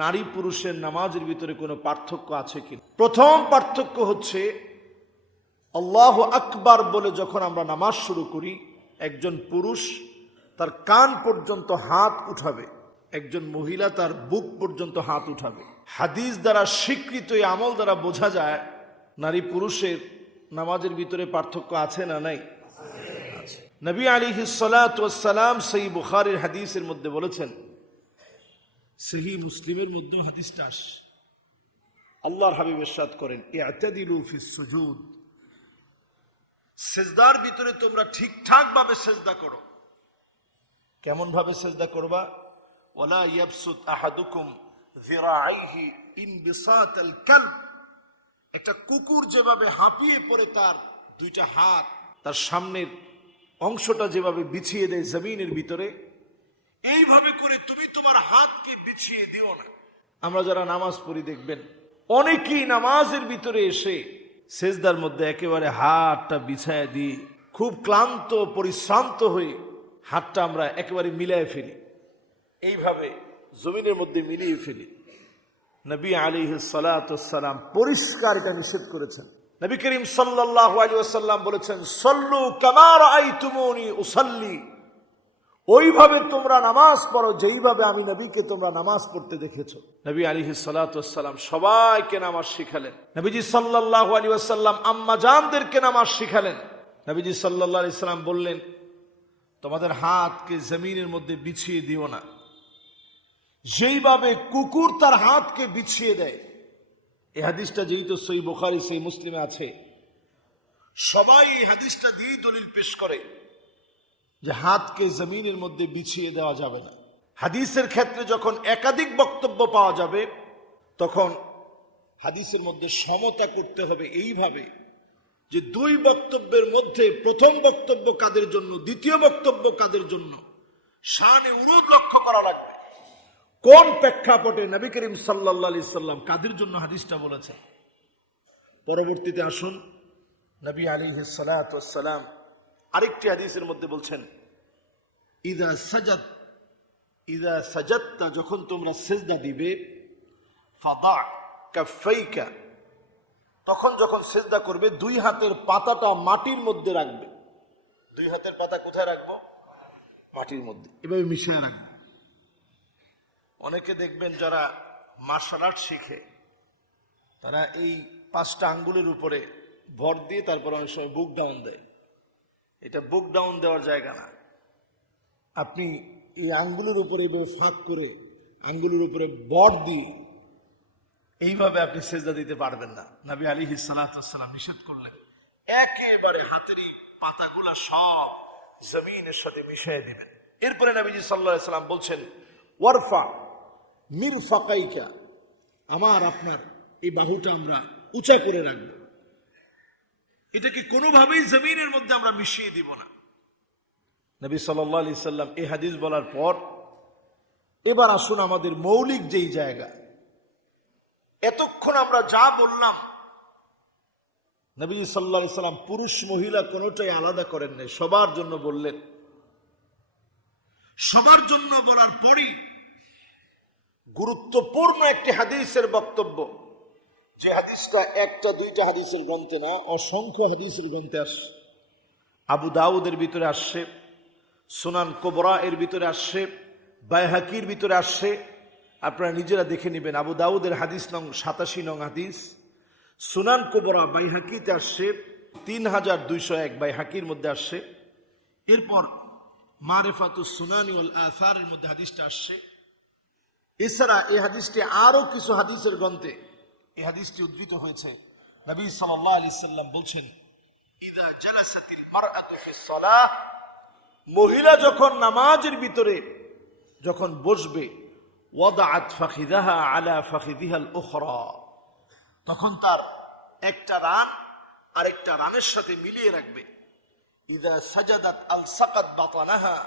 নারী পুরুষের নামাজের ভিতরে কোনো পার্থক্য আছে কি? প্রথম পার্থক্য হচ্ছে, আল্লাহু আকবার বলে যখন আমরা নামাজ শুরু করি, একজন পুরুষ তার কান পর্যন্ত হাত উঠাবে, একজন মহিলা তার বুক পর্যন্ত হাত উঠাবে। হাদিস দ্বারা স্বীকৃত এই আমল দ্বারা বোঝা যায় নারী পুরুষের নামাজের ভিতরে পার্থক্য আছে না নাই? নবী আলাইহিস সালাতু ওয়াস সালাম সহিহ বুখারীর হাদিসের মধ্যে বলেছেন, সহিহ মুসলিমের মধ্যে হাদিসটা আসে, আল্লাহর হাবিব ইরশাদ করেন, ইআতাদিলু ফিস সুজুদ, সিজদার ভিতরে তোমরা ঠিকঠাক ভাবে সিজদা করো। কেমন ভাবে সিজদা করবা? ওয়ালা ইয়াবসুত আহাদুকুম যিরাআইহি ইনবিসাতাল কালব, একটা কুকুর যেভাবে হাঁপিয়ে পড়ে তার দুইটা হাত তার সামনের অংশটা যেভাবে বিছিয়ে দেয় জমিনের ভিতরে, এইভাবে করে তুমি তোমার হাতকে বিছিয়ে দিও না। আমরা যারা নামাজ পড়ি দেখবেন অনেকেই নামাজের ভিতরে এসে সেজদার মধ্যে একেবারে হাতটা বিছায় দিয়ে খুব ক্লান্ত পরিশ্রান্ত হয়ে হাতটা আমরা একেবারে মিলিয়ে ফেলি, এইভাবে জমিনের মধ্যে মিলিয়ে ফেলি। নবী আলাইহিস সালাতু ওয়াস সালাম পরিষ্কার এটা নিষেধ করেছেন। নবী করিম সাল্লাল্লাহু আলাইহি ওয়াসাল্লাম বলেছেন, সল্লু কামা রাআইতুমুনি উসাল্লি, ওইভাবে তোমরা নামাজ পড়ো যেইভাবে আমি নবীকে তোমরা নামাজ পড়তে দেখেছো। নবী আলাইহিস সালাতু ওয়াস সালাম সবাইকে নামাজ শিখালেন। নবীজি সাল্লাল্লাহু আলাইহি ওয়াসাল্লাম আম্মা জানদেরকে নামাজ শিখালেন। নবীজি সাল্লাল্লাহু আলাইহি ওয়াসাল্লাম বললেন, তোমাদের হাতকে জমিনের মধ্যে বিছিয়ে দিও না, যেইভাবে কুকুর তার হাতকে বিছিয়ে দেয়। এই হাদিসটা যেহেতু সহিহ বুখারী সহিহ মুসলিমে আছে, সবাই এই হাদিসটা দিয়ে দলিল পেশ করে যে হাতকে জমিনের মধ্যে বিছিয়ে দেওয়া যাবে না। হাদিসের ক্ষেত্রে যখন একাধিক বক্তব্য পাওয়া যাবে, তখন হাদিসের মধ্যে সমতা করতে হবে এইভাবে যে দুই বক্তব্যের মধ্যে প্রথম বক্তব্য কাদের জন্য, দ্বিতীয় বক্তব্য কাদের জন্য, শানে উরুদ লক্ষ্য করা লাগবে। কোন প্রেক্ষাপটে নবী করিম সাল্লাল্লাহু আলাইহি সাল্লাম কাদের জন্য হাদিসটা বলেছেন। পরবর্তীতে আসুন, নবী আলাইহিস সালাতু ওয়াস সালাম আরেকটি হাদিসের মধ্যে বলছেন, ইদা সাজাদতা, যখন তোমরা সিজদা দিবে, ফাদা কাফাইকা, তখন যখন সিজদা করবে দুই হাতের পাতাটা মাটির মধ্যে রাখবে। দুই হাতের পাতা কোথায় রাখবো? মাটির মধ্যে, এভাবে মিশিয়ে রাখবে। অনেকে দেখবেন যারা মার্শাল আর্ট শিখে, তারা এই 5টা আঙ্গুলের উপরে ভর দিয়ে তারপর অনেক সময় বুক ডাউন দেয়। এটা বুক ডাউন দেওয়ার জায়গা না। আপনি এই আঙ্গুলের উপরে এইভাবে ফাঁক করে আঙ্গুলের উপরে বর দিয়ে এইভাবে আপনি সেজদা দিতে পারবেন না। নবী আলাইহিস সালাতু ওয়াস সালাম নিষেধ করলেন, একেবারে হাতের এই পাতাগুলা সব জমিনের সাথে মিশিয়ে দিবেন। এরপরে নবীজি সাল্লাল্লাহু আলাইহি সাল্লাম বলছেন, ওয়ারফা মিরফাকাইকা, আমার আপনার এই বাহুটা আমরা উঁচা করে রাখব। এটাকে কোনোভাবেই জমিনের মধ্যে আমরা মিশিয়ে দিব না। নবী সাল্লাল্লাহু আলাইহি সাল্লাম এই হাদিস বলার পর এবার আসুন আমাদের মৌলিক যেই জায়গা, এতক্ষণ আমরা যা বললাম, নবী সাল্লাল্লাহু আলাইহি সাল্লাম পুরুষ মহিলা কোনোটাই আলাদা করেন নাই, সবার জন্য বললেন। সবার জন্য বলার পরই গুরুত্বপূর্ণ একটি হাদিসের বক্তব্য, যে হাদিসটা একটা দুইটা হাদিসের গ্রন্থে না, অসংখ্য হাদিসের গ্রন্থে আসছে। আবু দাউদের ভিতরে আসছে, সুনান কুবরা এর ভিতরে আসছে, বাইহাকির ভিতরে আসছে। আপনারা নিজেরা দেখে নেবেন। আবু দাউদের হাদিস নং 87 নং হাদিস, সুনান কুবরা বাইহাকিতে আসছে 3201, বাইহাকির মধ্যে আসছে। এরপর মারিফাতুস সুনানি ওয়াল আসারের মধ্যে হাদিসটা আসছে। এছাড়া এই হাদিসটি আরো কিছু হাদিসের গ্রন্থে এই হাদিসটি উদ্ধৃত হয়েছে। নবী সাল্লাল্লাহু আলাইহি সাল্লাম বলছেন, ইযা জালাসাতিল মারআতু ফিস সালাহ, মহিলা যখন নামাজের ভিতরে যখন বসবে, ওয়াদাআত ফাখিদাহা আলা ফাখিদিহাল উখরা, তখন তার একটা রান আরেকটা রানের সাথে মিলিয়ে রাখবে। ইযা সাজাদাত আলসাকাত বাতানাহা,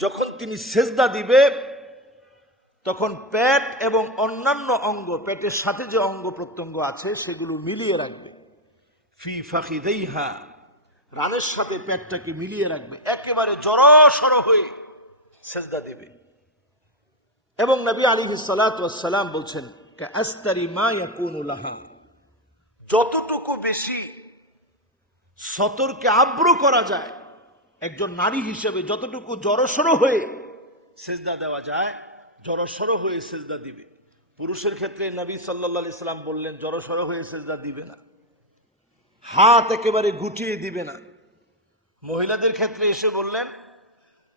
যখন তিনি সেজদা দিবে তখন পেট এবং অন্যান্য অঙ্গ, পেটের সাথে যে অঙ্গ প্রত্যঙ্গ আছে সেগুলো মিলিয়ে রাখবে। ফি ফাখিদাইহা, রানের সাথে পেটটাকে মিলিয়ে রাখবে, একেবারে জড়সড় হয়ে সেজদা দেবে। এবং নবী আলাইহিস সালাতু ওয়াস সালাম বলছেন কাআস্তারি মা ইয়াকুনু লাহা, যতটুকু বেশি সতর্কে আব্র করা যায় একজন নারী হিসেবে, যতটুকু জড়সড় হয়ে সেজদা দেওয়া যায় জড়সড় হয়ে সেজদা দিবে। পুরুষের ক্ষেত্রে নবী সাল্লাল্লাহু আলাইহি সাল্লাম বললেন জড়সড় হয়ে সেজদা দিবে না, হাত একেবারে গুটিয়ে দিবে না। মহিলাদের ক্ষেত্রে এসে বললেন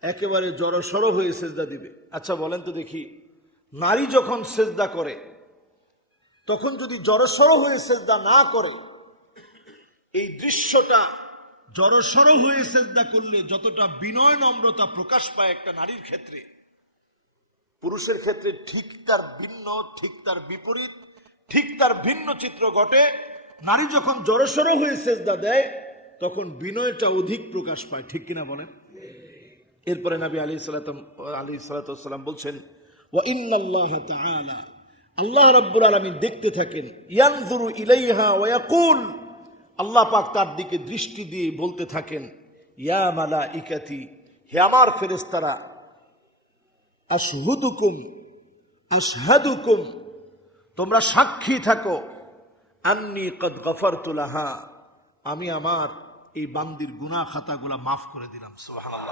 একেবারে জড়সড় হয়ে সেজদা দিবে। আচ্ছা বলেন তো দেখি, নারী যখন সেজদা করে তখন যদি জড়সড় হয়ে সেজদা না করে, এই দৃশ্যটা জড়সড় হয়ে সেজদা করলে যতটা বিনয় নম্রতা প্রকাশ পায় একটা নারীর ক্ষেত্রে, পুরুষের ক্ষেত্রে ঠিক তার ভিন্ন, ঠিক তার বিপরীত, ঠিক তার ভিন্ন চিত্র ঘটে। নারী যখন জড়সড় হয়ে সেজদা দেয় তখন বিনয়টা অধিক প্রকাশ পায়, ঠিক কিনা বলেন? এরপরে নবী আলাইহিস সালাতু ওয়াস সালাম বলছেন ওয়া ইন্নাল্লাহা তাআলা, আল্লাহ রাব্বুল আলামিন দেখতে থাকেন, ইয়ানজুরু ইলাইহা ওয়া ইয়াকুল, আল্লাহ পাক তার দিকে দৃষ্টি দিয়ে বলতে থাকেন ইয়া মালাইকাতি, হে আমার ফেরেশতারা, আশহুদুকুম আশহাদুকুম, তোমরা সাক্ষী থাকো, আন্নী কদ গফারতু লাহা, আমি আমার এই বান্দির গুনাহ খাতাগুলা মাফ করে দিলাম। সুবহানাল্লাহ।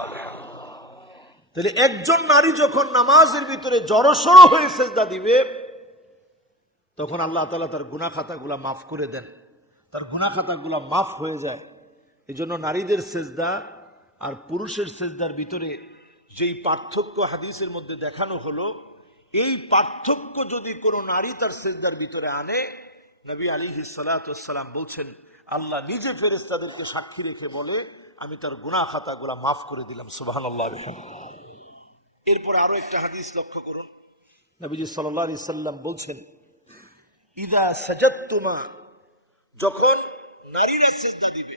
তাহলে একজন নারী যখন নামাজের ভিতরে জড়সড় হয়ে সেজদা দিবে তখন আল্লাহ তাআলা তার গুনাহ খাতাগুলা মাফ করে দেন, তার গুনাহ খাতাগুলা মাফ হয়ে যায়। এজন্য নারীদের সেজদা আর পুরুষের সেজদার ভিতরে যেই পার্থক্য হাদিসের মধ্যে দেখানো হলো, এই পার্থক্য যদি কোনো নারী তার সেজদার ভিতরে আনে, নবী আলাইহিস সালাতু ওয়াস সালাম বলছেন আল্লাহ নিজে ফেরেশতাদেরকে সাক্ষী রেখে বলে আমি তার গুনাহ খাতাগুলা মাফ করে দিলাম। সুবহানাল্লাহ। এরপর আরো একটা হাদিস লক্ষ্য করুন, নবীজি সাল্লাল্লাহু আলাইহি সাল্লাম বলছেন ইদা সাজাদতুমা, যখন নারীরা সেজদা দিবে,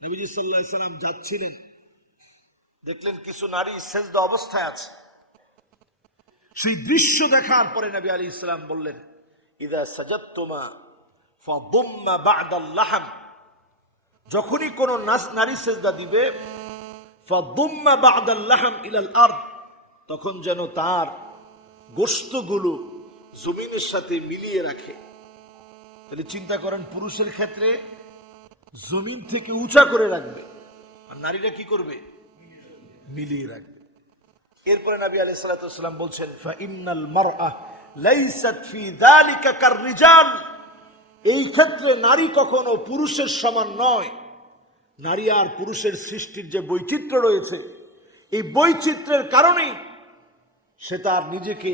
নবীজি সাল্লাল্লাহু আলাইহি সাল্লাম যাচ্ছিলেন, দেখলেন কিছু নারী সেজদা অবস্থায় আছে। সেই দৃশ্য দেখার পরে নবী আলাইহিস সালাম বললেন ইদা সাজাদতুমা ফাদুম্মা বা'দাল লাহম, যখনই কোন নারী সেজদা দিবে ফাদুম্মা বা'দাল লাহম ইলাল আরদ, তখন যেন তার গোশতগুলো জমিনের সাথে মিলিয়ে রাখে। তাহলে চিন্তা করেন, পুরুষের ক্ষেত্রে জমিন থেকে উঁচা করে রাখবে, আর নারীরা কি করবে? মিলিয়ে রাখবে। এরপরে নবী আলাইহিস সালাতু ওয়াস সালাম বলছেন ফা ইন্নাল মারআ লাইসাত ফি যালিকা কাররিজাল, এই ক্ষেত্রে নারী কখনো পুরুষের সমান নয়। নারী আর পুরুষের সৃষ্টির যে বৈচিত্র্য রয়েছে, এই বৈচিত্র্যের কারণেই সে তার নিজেকে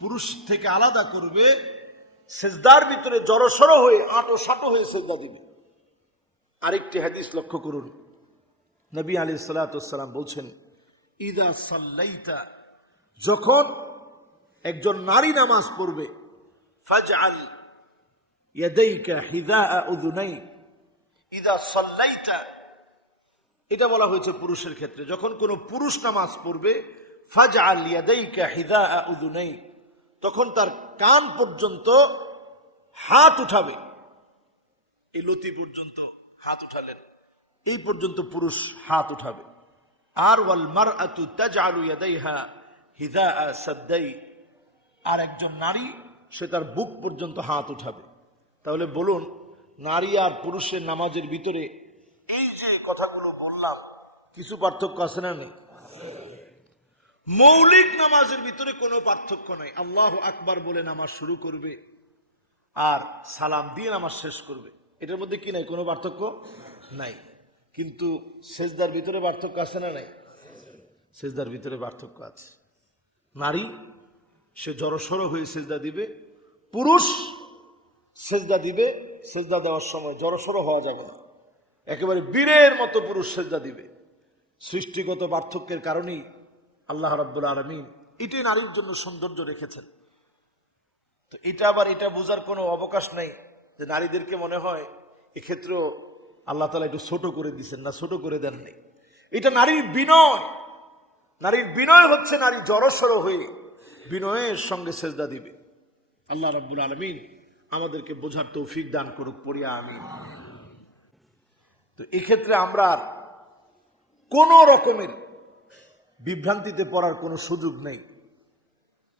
পুরুষ থেকে আলাদা করবে, সেজদার ভিতরে জড়সড় হয়ে আঁটো সাঁটো হয়ে সেজদা দিবে। আরেকটি হাদিস লক্ষ্য করুন, নবী আলাইহিস সালাতু ওয়াস সালাম বলছেন ইদা সাল্লাইতা, যখন একজন নারী নামাজ পড়বে, ফাজআল ইয়াদাইকা হিদাআ উযুনাই, ইদা সাল্লাইতা, এটা বলা হয়েছে পুরুষের ক্ষেত্রে। যখন কোনো পুরুষ নামাজ পড়বে ফাজআল ইয়াদাইকা হিদাআ উযুনাই, তখন তার কান পর্যন্ত হাত উঠাবে, এই লতি পর্যন্ত হাত উঠালেন, এই পর্যন্ত পুরুষ হাত উঠাবে। আর ওয়াল মারআতু তাজআলু ইয়াদাইহা হিদাআ সাদ্দাই, আর একজন নারী সে তার বুক পর্যন্ত হাত উঠাবে। তাহলে বলুন, নারী আর পুরুষের নামাজের ভিতরে এই যে কথাগুলো বললাম, কিছু পার্থক্য আছে না? নেই? মৌলিক নামাজের ভিতরে কোনো পার্থক্য নাই। আল্লাহু আকবার বলে নামাজ শুরু করবে আর সালাম দিয়ে নামাজ শেষ করবে, এটার মধ্যে কি নাই? কোনো পার্থক্য নাই। কিন্তু সেজদার ভিতরে পার্থক্য আছে না? নাই। সেজদার ভিতরে পার্থক্য আছে। নারী সে জড়সড় হয়ে সেজদা দিবে, পুরুষ সেজদা দিবে, সেজদা দেওয়ার সময় জড়সড় হওয়া যাবে না, একেবারে বীরের মতো পুরুষ সেজদা দিবে। সৃষ্টিগত পার্থক্যের কারণেই আল্লাহ রাব্বুল আলামিন এটাই নারীর জন্য সৌন্দর্য রেখেছেন। তো এটা আবার এটা বোঝার কোনো অবকাশ নাই যে নারীদেরকে মনে হয় এক্ষেত্রেও আল্লাহ তাআলা একটু ছোট করে দিচ্ছেন, না, ছোট করে দেন নাই। এটা নারীর বিনয়। নারীর বিনয় হচ্ছে নারী জড়সড় হয়ে বিনয়ের সঙ্গে সেজদা দিবে। আল্লাহ রাব্বুল আলামিন আমাদেরকে বোঝার তৌফিক দান করুক, পড়িয়া আমিন। তো এক্ষেত্রে আমরা আর কোন রকমের বিভ্রান্তিতে পড়ার কোনো সুযোগ নেই।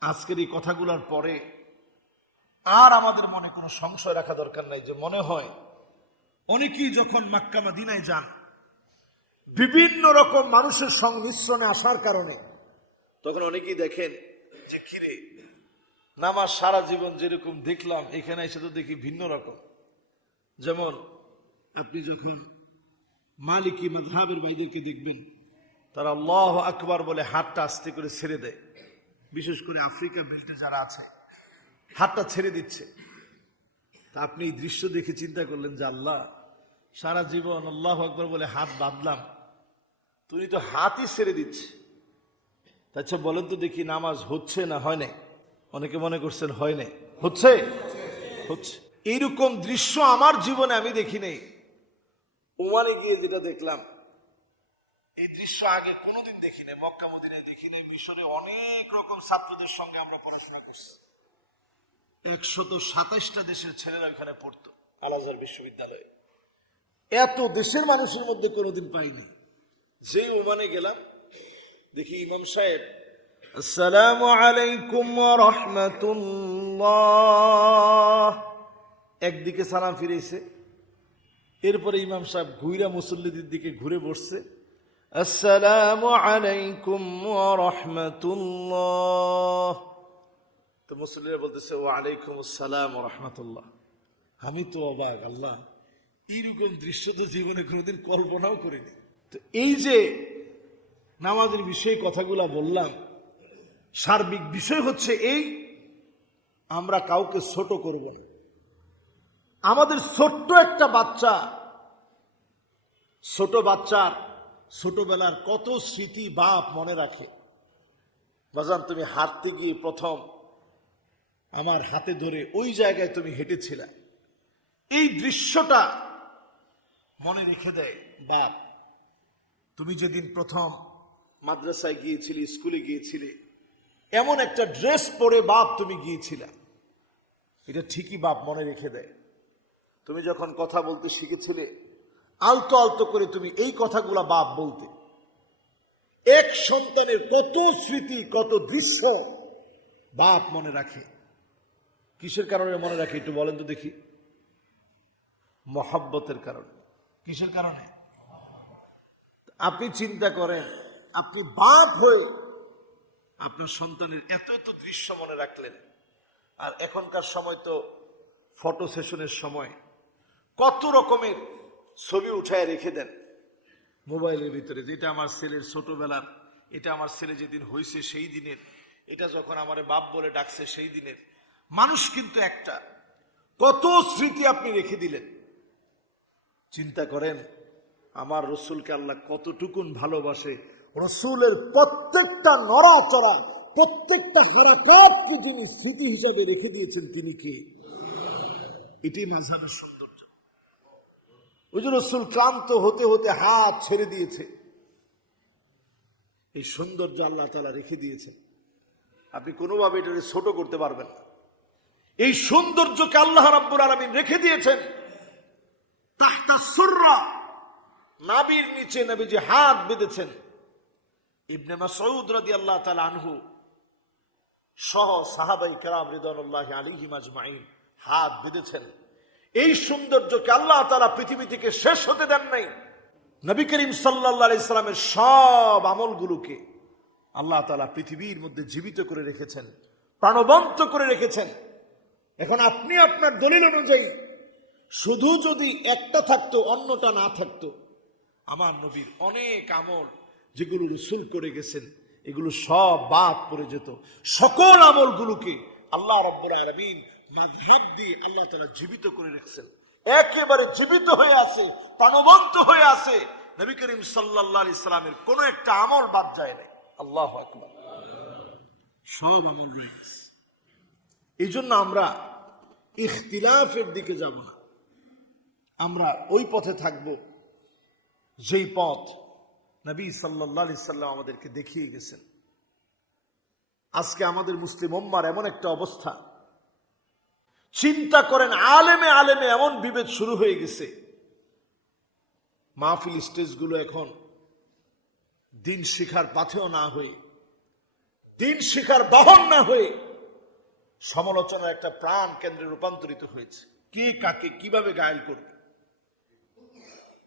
আজকের এই কথাগুলোর পরে আর আমাদের মনে কোনো সংশয় রাখা দরকার নাই যে মনে হয় অনেকেই যখন মক্কা মদিনায় যান বিভিন্ন রকম মানুষের সংমিশ্রণে আসার কারণে তখন অনেকেই দেখেন যে খিরে নামাজ সারা জীবন যেরকম দেখলাম এখানে এসে তো দেখি ভিন্ন রকম। যেমন আপনি যখন মালিকি মাযহাবের ভাইদেরকে দেখবেন তারা আল্লাহু আকবার বলে হাতটা আস্তে করে ছেড়ে দেয়, বিশেষ করে আফ্রিকা বেল্টে যারা আছে হাতটা ছেড়ে দিচ্ছে। তা আপনি এই দৃশ্য দেখে চিন্তা করলেন যে আল্লাহ, সারা জীবন আল্লাহু আকবার বলে হাত বাঁধলাম, তুমি তো হাতই ছেড়ে দিচ্ছে। আচ্ছা বলেন তো দেখি নামাজ হচ্ছে না হয় নাই? অনেকে মনে করছেন হয় নাই, হচ্ছে হচ্ছে। এইরকম দৃশ্য আমার জীবনে আমি দেখি নাই। ওমানে গিয়ে যেটা দেখলাম এই দৃশ্য আগে কোনোদিন দেখি নাই, মক্কা মদিনায় দেখি নাই। মিশরে অনেক রকম ছাত্রদের সঙ্গে আমরা পড়াশোনা করছি, 127টা দেশের ছেলেরা ওখানে পড়তো আল আজহার বিশ্ববিদ্যালয়ে। এত দেশের মানুষের মধ্যে কোনোদিন পাইনি। যে ওমানে গেলাম দেখি ইমাম সাহেব আসসালামু আলাইকুম ওয়া রাহমাতুল্লাহ একদিকে সালাম ফিরেছে, এরপরে ইমাম সাহেব ঘুইরা মুসল্লিদের দিকে ঘুরে বসছে, আসসালামু আলাইকুম ওয়া রাহমাতুল্লাহ। তো মুসল্লিরা বলতেছে ওয়া আলাইকুম আসসালাম ওয়া রাহমাতুল্লাহ। আমি তো অবাক, আল্লাহ এইরকম দৃশ্য তো জীবনে কোনোদিন কল্পনাও করিনি। তো এই যে নামাজের বিষয়ে কথাগুলা বললাম, সার্বিক বিষয় হচ্ছে এই, আমরা কাউকে ছোট করব না। আমাদের ছোট্ট একটা বাচ্চা, ছোট বাচ্চার ছোটবেলার কত স্মৃতি বাপ মনে রাখে। বাজান তুমি হাঁটতে গিয়ে প্রথম আমার হাতে ধরে ওই জায়গায় তুমি হেঁটেছিলে, এই দৃশ্যটা মনে রেখে দেয় বাপ। তুমি যেদিন প্রথম মাদ্রাসায় গিয়েছিলে, স্কুলে গিয়েছিলে, এমন একটা ড্রেস পরে বাপ তুমি গিয়েছিলে, এটা ঠিকই বাপ মনে রেখে দেয়। তুমি যখন কথা বলতে শিখেছিলে আলতো আলতো করে তুমি এই কথাগুলা বাপ বলতে। এক সন্তানের কত স্মৃতি কত দৃশ্য বাপ মনে রাখে। কিসের কারণে মনে রাখে একটু বলেন তো দেখি? মহব্বতের কারণে। কিসের কারণে? আপনি চিন্তা করেন, আপনি বাপ হয়ে আপনার সন্তানের এত এত দৃশ্য মনে রাখলেন। আর এখনকার সময় তো ফটো সেশনের সময় কত রকমের ছবি উঠায় রেখে দেন মোবাইলের ভিতরে, যেটা আমার ছেলের ছোটবেলার, এটা আমার ছেলে যেদিন হয়েছে সেই দিনের, এটা যখন আমার বাপ বলে ডাকছে সেই দিনের। মানুষ কিন্তু একটা, কত স্মৃতি আপনি রেখে দিলেন। চিন্তা করেন আমার রসুলকে আল্লাহ কতটুকুন ভালোবাসে। রসুলের প্রত্যেকটা নড়াচড়া, প্রত্যেকটা হারাকাতকে যিনি স্মৃতি হিসাবে রেখে দিয়েছেন তিনি কে? এটাই মাযহাবের সৌন্দর্য। ওই যে রসুল ক্লান্ত হতে হতে হাত ছেড়ে দিয়েছে, এই সৌন্দর্য আল্লাহ তাআলা রেখে দিয়েছে। আপনি কোনোভাবে এটাকে ছোট করতে পারবেন না। এই সৌন্দর্যকে আল্লাহ রাব্বুল আলামিন রেখে দিয়েছেন তাহতা সুররা, নাভির নিচে নবীজি হাত বেঁধেছেন। ইবনে মাসউদ রাদিয়াল্লাহু তাআলা আনহু সহ সাহাবায়ে কেরাম রিদওয়ানুল্লাহি আলাইহিম আজমাইন হাত বেঁধেছেন। এই সৌন্দর্যকে আল্লাহ তাআলা পৃথিবী থেকে শেষ হতে দেন নাই। নবী করিম সাল্লাল্লাহু আলাইহি সাল্লামের সব আমলগুলোকে আল্লাহ তাআলা পৃথিবীর মধ্যে জীবিত করে রেখেছেন, প্রাণবন্ত করে রেখেছেন। এখন আপনি আপনার দলিল অনুযায়ী শুধু যদি একটা থাকতো অন্যটা না থাকতো, আমার নবীর অনেক আমল যেগুলো রসুল করে গেছেন এগুলো সব বাদ পড়ে যেত। সকল আমলগুলোকে আল্লাহ রাব্বুল আলামিন মাযহাব দিয়ে আল্লাহ তাআলা জীবিত করে রেখেছেন, একেবারে জীবিত হয়ে আছে, প্রাণবন্ত হয়ে আছে। নবী করিম সাল্লাল্লাহু আলাইহি সাল্লামের কোনো একটা আমল বাদ যায় নাই। আল্লাহু আকবার, সব আমল রয়েছে। এই জন্য আমরা ইখতিলাফের দিকে যাব না, আমরা ওই পথে থাকব যেই পথ নবী সাল্লাল্লাহু আলাইহি সাল্লাম আমাদেরকে দেখিয়ে গেছেন। আজকে আমাদের মুসলিম উম্মার এমন একটা অবস্থা, চিন্তা করেন আলেমে আলেমে এমন বিভেদ শুরু হয়ে গেছে। মাহফিল স্টেজগুলো এখন দিন শিখার পাথেও না হয়ে দিন শিখার বাহন না হয়ে সমালোচনার একটা প্রাণ কেন্দ্রে রূপান্তরিত হয়েছে। কে কাকে কিভাবে ঘায়েল করবে,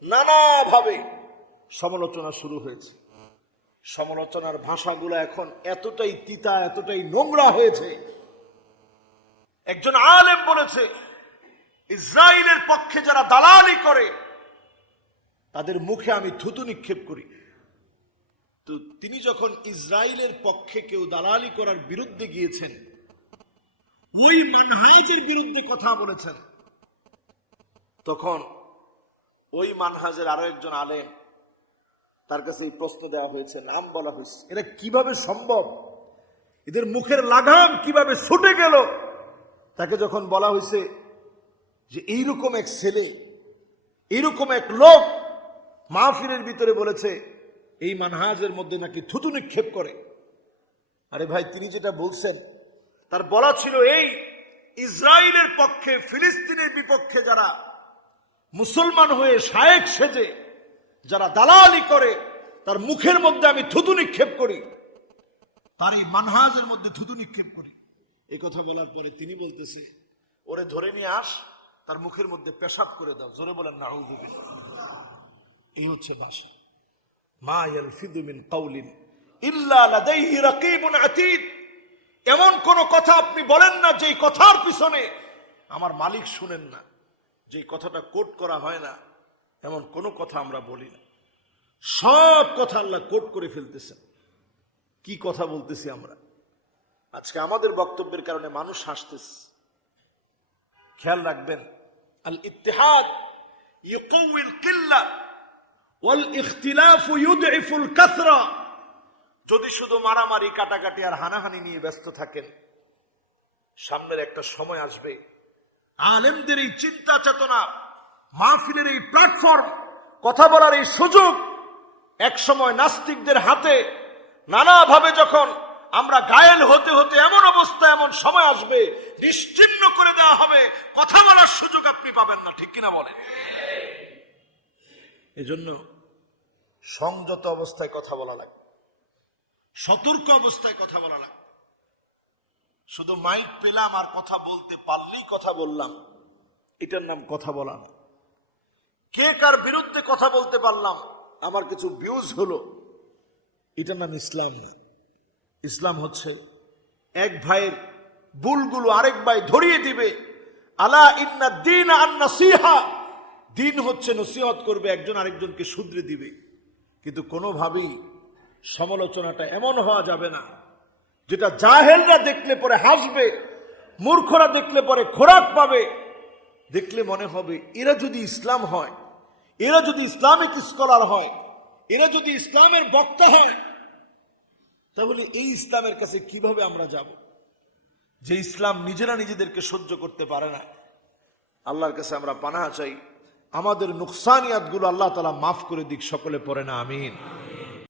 নানাভাবে সমালোচনা শুরু হয়েছে। সমালোচনার ভাষাগুলো এখন এতটাই তিতা, এতটাই নোংরা হয়েছে। একজন আলেম বলেছে, ইসরায়েলের পক্ষে যারা দালালি করে তাদের মুখে আমি থুতু নিক্ষেপ করি। তো তিনি যখন ইসরায়েলের পক্ষে কেউ দালালি করার বিরুদ্ধে গিয়েছেন, ওই মানহাজের বিরুদ্ধে কথা বলেছেন, তখন ওই মানহাজের আরো একজন আলেম, তার কাছে এই প্রশ্ন দেওয়া হয়েছে, নাম বলা হয়েছে, এটা কিভাবে সম্ভব, এদের মুখের লাগাম কিভাবে ছুটে গেল। তাকে যখন বলা হয়েছে যে এইরকম এক ছেলে, এইরকম এক লোক মাহফিলের ভিতরে বলেছে এই মানহাজের মধ্যে নাকি থুতু নিক্ষেপ করে। আরে ভাই, তিনি যেটা বলছেন তার বলা ছিল এই, ইসরায়েলের পক্ষে, ফিলিস্তিনের বিপক্ষে যারা মুসলমান হয়ে শায়েক সেজে যারা দালালি করে, তার মুখের মধ্যে আমি থুতু নিক্ষেপ করি, তার এই মানহাজের মধ্যে থুতু নিক্ষেপ করি। এই কথা বলার পরে তিনি বলতেছে, ওরে ধরে নিয়ে আস, তার মুখের মধ্যে পেশাব করে দাও। জোরে বলেন নাউযুবিল্লাহ। এই হচ্ছে ভাষা। মা ইয়ালফিযু মিন কাওলিন ইল্লা লাদাইহি রাকীবুন আতীদ। এমন কোন কথা আপনি বলেন না যেই কথার পিছনে আমার মালিক শুনেন না, যেই কথাটা কোট করা হয় না, এমন কোন কথা আমরা বলি না। সব কথা আল্লাহ কোট করে ফেলতেছেন। কি কথা বলতেছি আমরা আজকে? আমাদের বক্তব্যের কারণে মানুষ হাসতেছে। খেয়াল রাখবেন, আল ইত্তিহাদ ইউকাউইল কিল্লা ওয়াল ইখতিলাফু ইউদঈফুল কাসরা। যদি শুধু মারামারি, কাটাকাটি আর হানাহানি নিয়ে ব্যস্ত থাকেন, সামনের একটা সময় আসবে আলেমদের এই চিন্তা চেতনা, মাহফিলের এই প্ল্যাটফর্ম, কথা বলার এই সুযোগ এক সময় নাস্তিকদের হাতে নানাভাবে যখন আমরা ঘায়েল হতে হতে এমন অবস্থা, এমন সময় আসবে নিশ্চিহ্ন করে দেওয়া হবে, কথা বলার সুযোগ আপনি পাবেন না। ঠিক কিনা বলেন? এজন্য সংযত অবস্থায় কথা বলা লাগবে, সতর্ক অবস্থায় কথা বলা লাগবে। শুধু মাইক পেলাম আর কথা বলতে পারলেই কথা বললাম, এটার নাম কথা বলা না। কে কার বিরুদ্ধে কথা বলতে পারলাম, আমার কিছু ভিউজ হলো, এটার নাম ইসলাম না। ইসলাম হচ্ছে এক ভাইয়ের ভুলগুলো আরেক ভাই ধরিয়ে দিবে। আলা ইন্না দ্বীন আন নাসিহা। দিন হচ্ছে নসিহত করবে, একজন আরেকজনকে শুধরে দিবে। কিন্তু কোনোভাবেই সমালোচনাটা এমন হওয়া যাবে না যেটা জাহেলরা দেখলে পরে হাসবে, মূর্খরা দেখলে পরে খোরাক পাবে, দেখলে মনে হবে এরা যদি ইসলাম হয়, এরা যদি ইসলামিক স্কলার হয়, এরা যদি ইসলামের বক্তা হয়, তাহলে এই ইসলামের কাছে কিভাবে আমরা যাব, যে ইসলাম নিজেরা নিজেদেরকে সহ্য করতে পারে না। আল্লাহর কাছে আমরা পানাহ চাই, আমাদের নুকসানিয়াতগুলো আল্লাহ তাআলা মাফ করে দিক। সকলে পড়ে না আমিন।